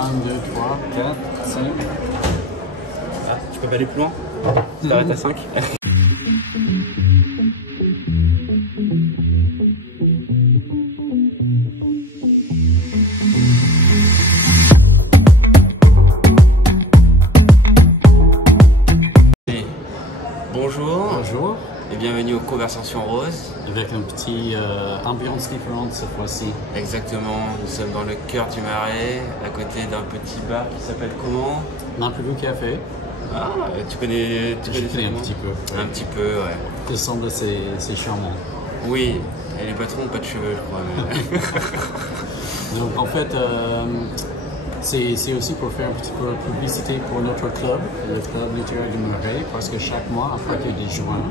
1, 2, 3, 4, 5. Ah, tu peux pas aller plus loin? Tu t'arrêtes à 5. Bonjour. Bonjour. Et bienvenue aux Conversations Roses. Avec un petit ambiance différente cette fois-ci. Exactement, nous sommes dans le cœur du Marais, à côté d'un petit bar qui s'appelle comment? L'Imprévu Café. Ah, tu connais Je connais un petit peu. Un petit peu, ouais. Il semble assez charmant. Oui, et les patrons n'ont pas de cheveux, je crois. Mais... Donc en fait, c'est aussi pour faire un petit peu de publicité pour notre club, le club littéraire du Marais, parce que chaque mois, à partir de juin,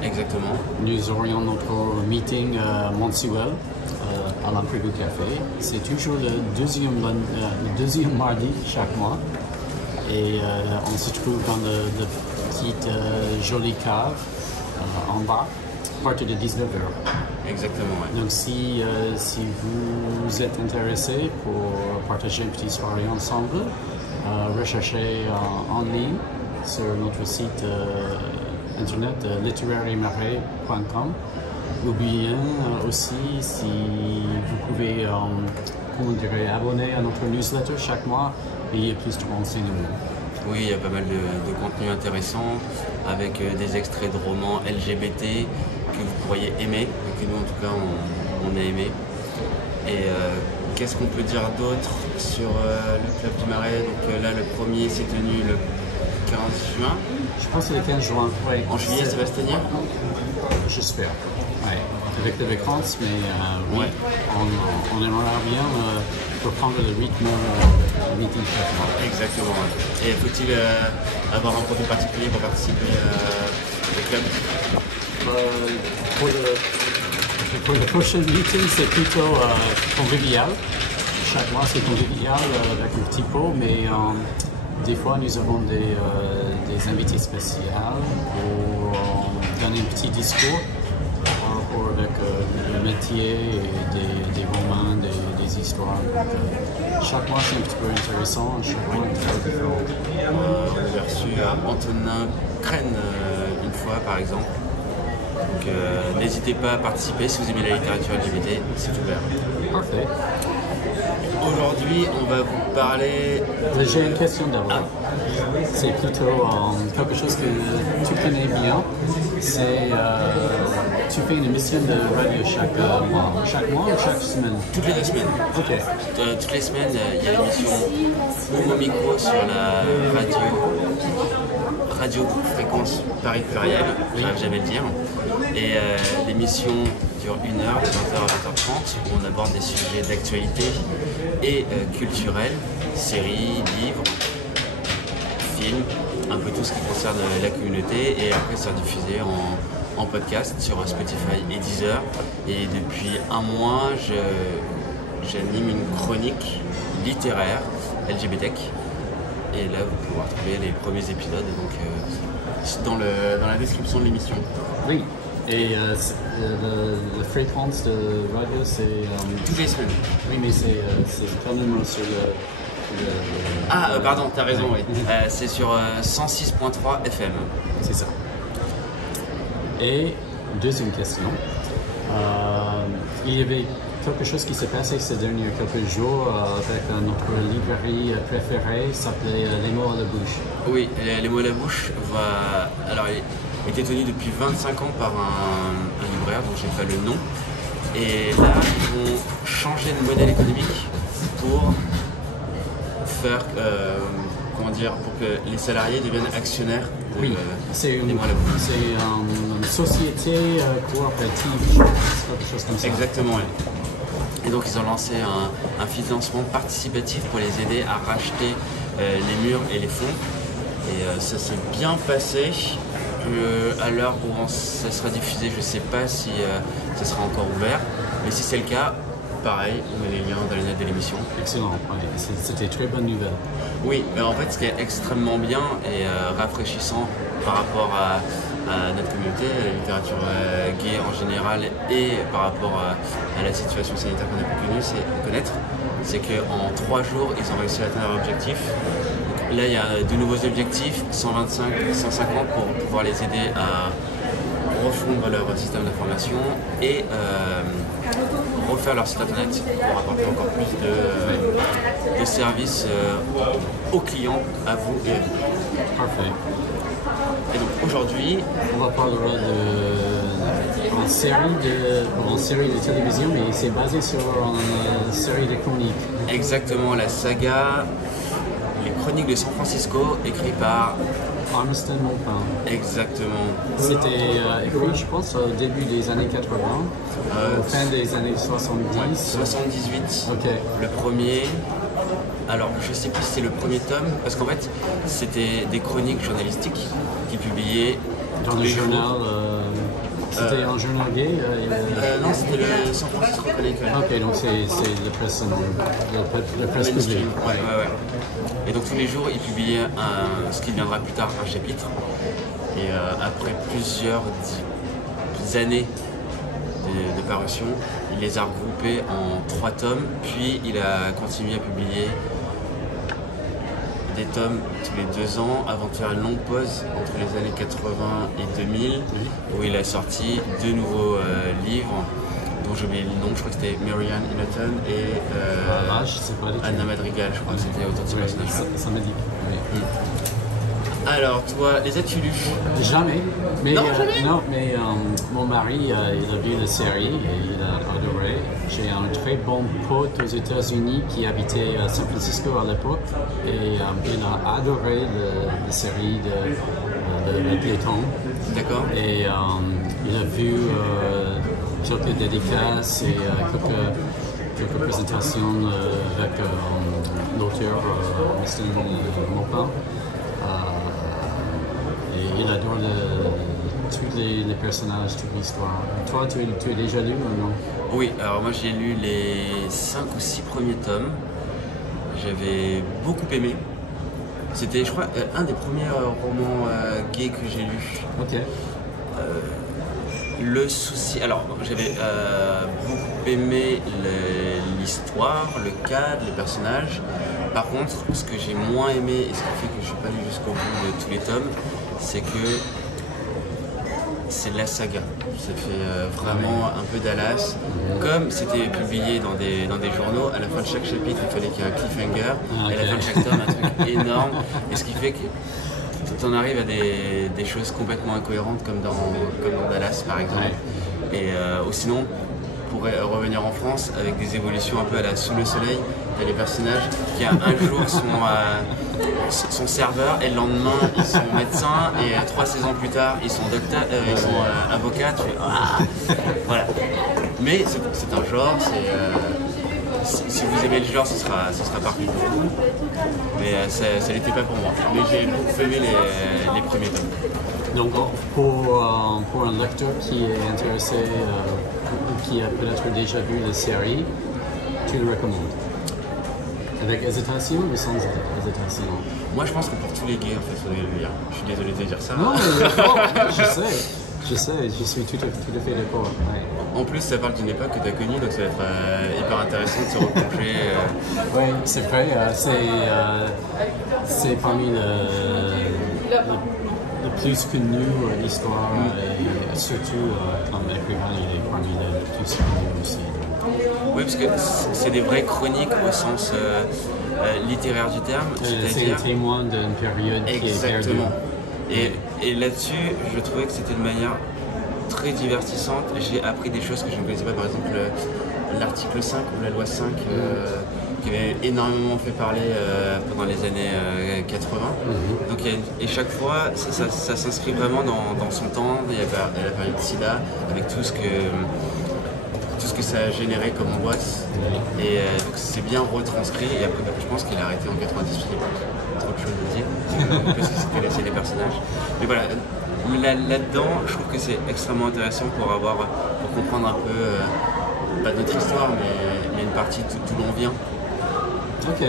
Exactement. nous aurions notre meeting mensuel à l'Imprévu Café. C'est toujours le deuxième mardi chaque mois. Et on se trouve dans de petites jolies caves en bas, à partir de 19h. Exactement, ouais. Donc si vous êtes intéressé pour partager une petite soirée ensemble, recherchez en ligne sur notre site internet littérairemarais.com ou bien aussi si vous pouvez abonner à notre newsletter chaque mois et il y a plus de renseignements. Oui, il y a pas mal de contenu intéressant avec des extraits de romans LGBT que vous pourriez aimer, et que nous en tout cas on a aimé. Et qu'est-ce qu'on peut dire d'autre sur le Club du Marais? Donc là le premier s'est tenu le 15 juin. Je pense que c'est le 15 juin. Ouais. En juillet ça va se tenir? J'espère. Ouais. Avec les vacances, mais oui, ouais. on aimerait bien reprendre le rythme meeting chaque mois. Exactement. Ouais. Et faut-il avoir un profil particulier pour participer au club? Pour le prochain meeting, c'est plutôt convivial. Chaque mois, c'est convivial avec un petit pot, mais des fois, nous avons des invités spéciaux pour donner un petit discours par rapport avec le métier, et des romans, des histoires. Donc, chaque mois, c'est un petit peu intéressant, chaque mois, c'est très différent. On a reçu Antonin Crène une fois, par exemple. Donc n'hésitez pas à participer si vous aimez la littérature LGBT, c'est ouvert. Parfait. Aujourd'hui, on va vous parler... J'ai une question d'abord. C'est plutôt quelque chose que tu connais bien. C'est tu fais une émission de radio chaque mois. Chaque mois ou chaque semaine? Toutes les 2 semaines. Ok. Toutes les semaines, il y a l'émission Homo Micro sur la radio fréquence Paris Pluriel, je n'arrive jamais à le dire. Et l'émission dure 1 heure, de 20h à 20h30, où on aborde des sujets d'actualité et culturels, séries, livres, films, un peu tout ce qui concerne la communauté. Et après, c'est diffusé en podcast sur Spotify et Deezer. Et depuis un mois, j'anime une chronique littéraire LGBT. Et là, vous pouvez retrouver les premiers épisodes donc, dans la description de l'émission. Oui. Et la fréquence de radio, c'est... toutes les semaines. Oui, mais c'est quel numéro sur le... Pardon, t'as raison, oui. C'est sur 106.3 FM. C'est ça. Et deuxième question. Il y avait quelque chose qui s'est passé ces derniers quelques jours avec notre librairie préférée, s'appelait Les mots à la bouche. Oui, Les mots à la bouche va... Alors, il était tenu depuis 25 ans par un libraire dont j'ai pas le nom. Et là, ils vont changer de modèle économique pour faire, pour que les salariés deviennent actionnaires de Les mots à la bouche. C'est une société coopérative, quelque chose comme ça. Exactement, oui. Et donc ils ont lancé un financement participatif pour les aider à racheter les murs et les fonds. Et ça s'est bien passé. À l'heure où ça sera diffusé, je ne sais pas si ça sera encore ouvert. Mais si c'est le cas, pareil, on met les liens dans les notes de l'émission. Excellent, ouais. C'était très bonne nouvelle. Oui, mais en fait ce qui est extrêmement bien et rafraîchissant par rapport à notre communauté, à la littérature gay en général et par rapport à la situation sanitaire qu'on a pu connaître, c'est qu'en 3 jours, ils ont réussi à atteindre leur objectif. Donc, là, il y a de nouveaux objectifs, 125, 150 pour pouvoir les aider à refondre leur système d'information et refaire leur site internet pour apporter encore plus de services aux clients, à vous et à vous. Parfait. Et donc aujourd'hui, on va parler en série de télévision, mais c'est basé sur une série de chroniques. Exactement, la saga Les Chroniques de San Francisco, écrit par Armiston Maupin. Exactement. C'était écrit, je pense, au début des années 80, au fin des années 70. Ouais, 78, ok. Le premier. Alors, je sais plus si c'est le premier tome, parce qu'en fait, c'était des chroniques journalistiques qui publiaient dans le journal. C'était un journal gay non, c'était le San Francisco Chronicle. Ok, donc c'est le presse publique. Ouais. Et donc tous les jours, il publiait ce qui deviendra plus tard un chapitre. Et après plusieurs années de parution, il les a regroupés en 3 tomes, puis il a continué à publier des tomes tous les 2 ans avant de faire une longue pause entre les années 80 et 2000 où il a sorti 2 nouveaux livres dont j'ai oublié le nom, je crois que c'était Marianne Hinton et Anna Madrigal, je crois que c'était autour de ce personnage. Ça m'a dit. Oui. Alors toi, les as-tu lus? Jamais. Mais, non, jamais. Non, mais mon mari, il a vu la série et il a adoré. J'ai un très bon pote aux États-Unis qui habitait à San Francisco à l'époque et il a adoré la série de Piéton. D'accord. Et il a vu quelques dédicaces et quelques présentations avec l'auteur Armiston Maupin. Et il adore tous les personnages, toute l'histoire. Toi, tu as déjà lu ou non? Oui, alors moi j'ai lu les 5 ou 6 premiers tomes. J'avais beaucoup aimé. C'était, je crois, un des premiers romans gays que j'ai lu. Ok. Le souci, alors j'avais beaucoup aimé l'histoire, le cadre, les personnages. Par contre, ce que j'ai moins aimé et ce qui fait que je ne suis pas allé jusqu'au bout de tous les tomes, c'est que c'est de la saga. Ça fait vraiment un peu Dallas. Comme c'était publié dans des journaux, à la fin de chaque chapitre, il fallait qu'il y ait un cliffhanger. Okay. Et à la fin de chaque tome, un truc énorme. Et ce qui fait que tu en arrives à des choses complètement incohérentes comme dans Dallas par exemple. Ouais. Et ou sinon, pour revenir en France, avec des évolutions un peu à la Sous le Soleil, tu as les personnages qui un jour sont serveurs et le lendemain ils sont médecins et 3 saisons plus tard ils sont avocats. Voilà. Mais c'est un genre, si vous aimez le genre, ce sera parfait pour vous. Mais ça n'était pas pour moi. Mais j'ai beaucoup aimé les premiers tomes. Donc pour un lecteur qui est intéressé ou qui a peut-être déjà vu la série, tu le recommandes? Avec hésitation ou sans hésitation? Moi je pense que pour tous les gays, en fait, il faudrait le lire. Je suis désolé de dire ça. Non, mais je sais, je suis tout à fait d'accord. Ouais. En plus, ça parle d'une époque que tu as connue, donc ça va être hyper intéressant de se replonger. Oui, c'est vrai. C'est parmi le plus connu l'histoire, et surtout comme écrivain, il est parmi les plus connus aussi. Oui, parce que c'est des vraies chroniques au sens littéraire du terme. C'est un témoin d'une période qui est perdue. Et là-dessus, je trouvais que c'était de manière très divertissante. J'ai appris des choses que je ne connaissais pas, par exemple l'article 5 ou la loi 5 qui avait énormément fait parler pendant les années 80. Donc, et chaque fois, ça s'inscrit vraiment dans son temps. Il y a la période SIDA, avec tout ce que ça a généré comme angoisse. Et donc c'est bien retranscrit. Et après, je pense qu'il a arrêté en 98. Il y a trop de choses à dire. Parce qu'il s'est laissé les personnages. Mais voilà, là-dedans, je trouve que c'est extrêmement intéressant pour comprendre un peu, pas notre histoire, mais une partie d'où l'on vient. Ok.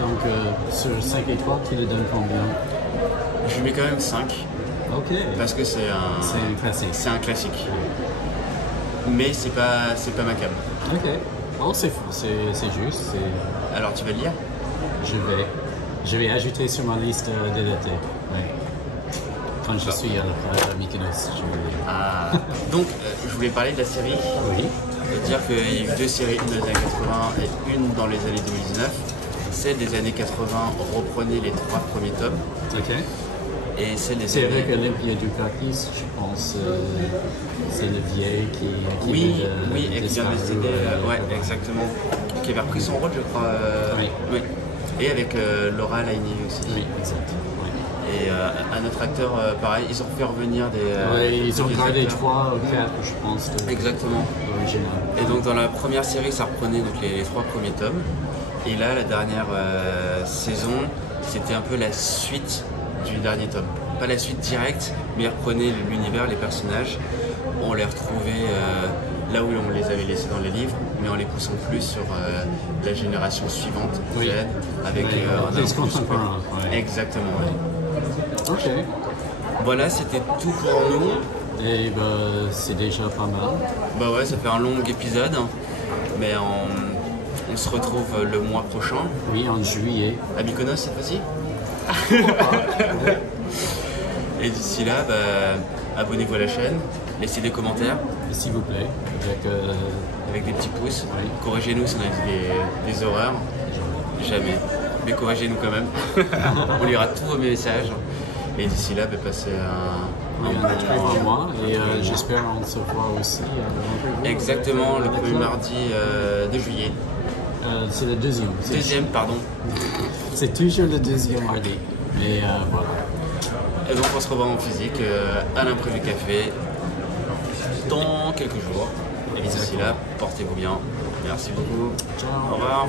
Donc sur 5 étoiles, tu le donnes combien? Je lui mets quand même 5. Ok. Parce que c'est un classique. Mais c'est pas ma came. Ok. Oh, c'est juste. Alors tu vas le lire? Je vais ajouter sur ma liste de l'été. Oui. Quand je suis à Mykonos, je vais... Ah. Donc je voulais parler de la série. Oui. Et dire qu'il y a eu deux séries, une dans les années 80 et une dans les années 2019. Celle des années 80 reprenait les 3 premiers tomes. Ok. Et celle des C'est années... avec Olympia Dukakis, je pense. C'est le vieil qui Oui, vient oui, et qui vient de décéder, ouais, exactement. Qui avait repris son rôle, je crois. Oui. Oui. Et avec Laura Linney aussi. Oui, exact. Oui. Et un autre acteur, pareil, ils ont fait revenir des. Oui, ils ont des gardé acteurs. 3 ou 4, je pense, de Exactement. l'original. Et donc dans la première série, ça reprenait donc, les 3 premiers tomes. Et là, la dernière saison, c'était un peu la suite du dernier tome. Pas la suite directe, mais ils reprenaient l'univers, les personnages. On les retrouvait là où on les avait laissés dans les livres, mais en les poussant plus sur la génération suivante, Oui. Z, avec Oui, un des plus- contemporains, ouais. Exactement. Ouais. Ok. Voilà, c'était tout pour nous. Et ben, c'est déjà pas mal. Bah ouais, ça fait un long épisode, mais on se retrouve le mois prochain Oui, en juillet. à Mykonos cette fois-ci. Et d'ici là, bah, abonnez-vous à la chaîne, laissez des commentaires S'il vous plaît. avec des petits pouces. Oui. Corrigez-nous si on a dit des horreurs. Jamais. Mais corrigez-nous quand même. On lira tous vos messages. Et d'ici là, bah, passez un Oui, bon très bon mois. Et bon mois. j'espère on se voit aussi. Exactement, le avec premier toi. mardi de juillet. C'est le deuxième. Deuxième, pardon. C'est toujours le deuxième mardi. Mais voilà. Et donc on se revoit en physique à l'imprévu café dans quelques jours. Et d'ici là, portez-vous bien. Merci beaucoup. Ciao. Au revoir.